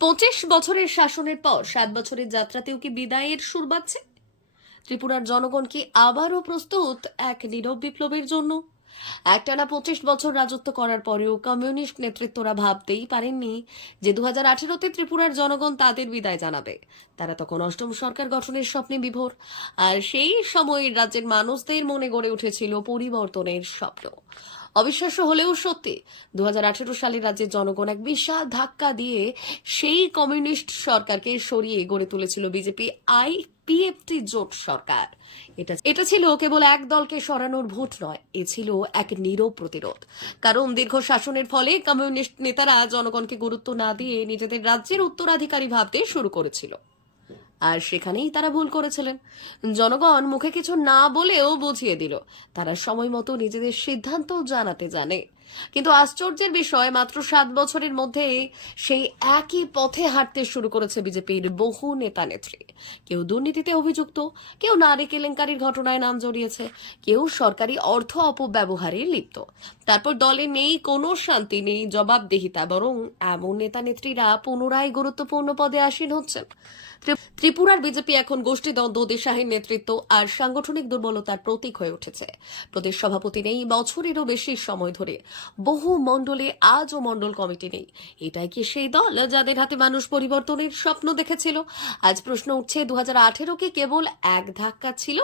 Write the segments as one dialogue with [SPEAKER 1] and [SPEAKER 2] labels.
[SPEAKER 1] পঁচিশ বছরের শাসনের পর সাত বছরের যাত্রাতেও কি বিদায়ের সুর বাজছে? ত্রিপুরার জনগণ কি আবারও প্রস্তুত এক নীরব বিপ্লবের জন্য? একটানা পঁচিশ বছর রাজত্ব করার পরেও কমিউনিস্ট নেতৃত্বরা ভাবতেই পারেননি যে দু হাজার আঠেরোতে ত্রিপুরার জনগণ তাদের বিদায় জানাবে। তারা তখন অষ্টম সরকার গঠনের স্বপ্নে বিভোর। আর সেই সময় রাজ্যের মানুষদের মনে গড়ে উঠেছিল পরিবর্তনের স্বপ্ন। অবিশ্বাস্য হলেও সত্যি দু সালে রাজ্যের জনগণ এক বিশাল ধাক্কা দিয়ে সেই কমিউনিস্ট সরকারকে সরিয়ে গড়ে তুলেছিল বিজেপি আই পিএফটি জোট সরকার। এটা এটা ছিল কেবল এক দলকে সরানোর ভোট নয়, এ ছিল এক নীরব প্রতিরোধ। কারণ দীর্ঘ শাসনের ফলে কমিউনিস্ট নেতারা জনগণকে গুরুত্ব না দিয়ে নিজেদের রাজ্যের উত্তরাধিকারী ভাবতে শুরু করেছিল। আর সেখানেই তারা ভুল করেছিলেন। জনগণ মুখে কিছু না বলেও বুঝিয়ে দিল। তারা সময় মতো নিজেদের সিদ্ধান্ত জানাতে জানে। কিন্তু আশ্চর্যের বিষয়, মাত্র সাত বছরের মধ্যে সেই একই পথে হাঁটতে শুরু করেছে বিজেপির বহু নেতা নেত্রী। কেউ দুর্নীতিতে অভিযুক্ত, কেউ নারী কেলেঙ্কারির ঘটনায় নাম জড়িয়েছে, কেউ সরকারি অর্থ অপব্যবহারে লিপ্ত। তারপর দলে নেই, কোনো শান্তি নেই, জবাবদিহিতা, বরং এমন নেতা নেত্রীরা পুনরায় গুরুত্বপূর্ণ পদে আসীন হচ্ছেন। ত্রিপুরার বিজেপি এখন গোষ্ঠীদ্বন্দ্ব, দেশাহীন নেতৃত্ব আর সাংগঠনিক দুর্বলতার প্রতীক হয়ে উঠেছে। প্রদেশ সভাপতি নেই, বছরেরও বেশি সময় ধরে বহু মণ্ডলে আজও মণ্ডল কমিটি নেই। এটাই কি সেই দল যাদের হাতে মানুষ পরিবর্তনের স্বপ্ন দেখেছিল? আজ প্রশ্ন উঠছে দু হাজার আঠেরো কি কেবল এক ধাক্কা ছিল,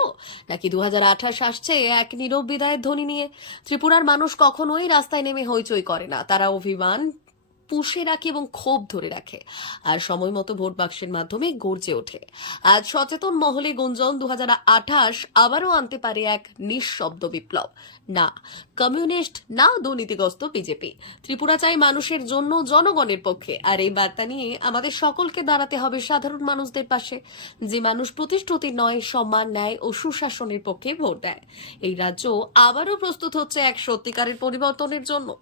[SPEAKER 1] নাকি দু হাজার আঠাশ আসছে এক নীরব বিদায়ের ধ্বনি নিয়ে? ত্রিপুরার মানুষ কখনোই রাস্তায় নেমে হইচই করে না। তারা অভিমান পুষে রাখে এবং ক্ষোভ ধরে রাখে। আর সময় মতো ভোট বাক্সের মাধ্যমে গর্জে ওঠে। আজ সচেতন মহলে গুঞ্জন দু আঠাশ আবারও আনতে পারে এক নিঃশব্দ বিপ্লব। না, কমিউনিস্ট, না দুর্নীতিগ্রস্ত বিজেপি। ত্রিপুরা চাই মানুষের জন্য জনগণের পক্ষে। আর এই বার্তা নিয়ে আমাদের সকলকে দাঁড়াতে হবে সাধারণ মানুষদের পাশে। যে মানুষ প্রতিশ্রুতি নয়, সম্মান নেয় ও সুশাসনের পক্ষে ভোট দেয়। এই রাজ্য আবারও প্রস্তুত হচ্ছে এক সত্যিকারের পরিবর্তনের জন্য।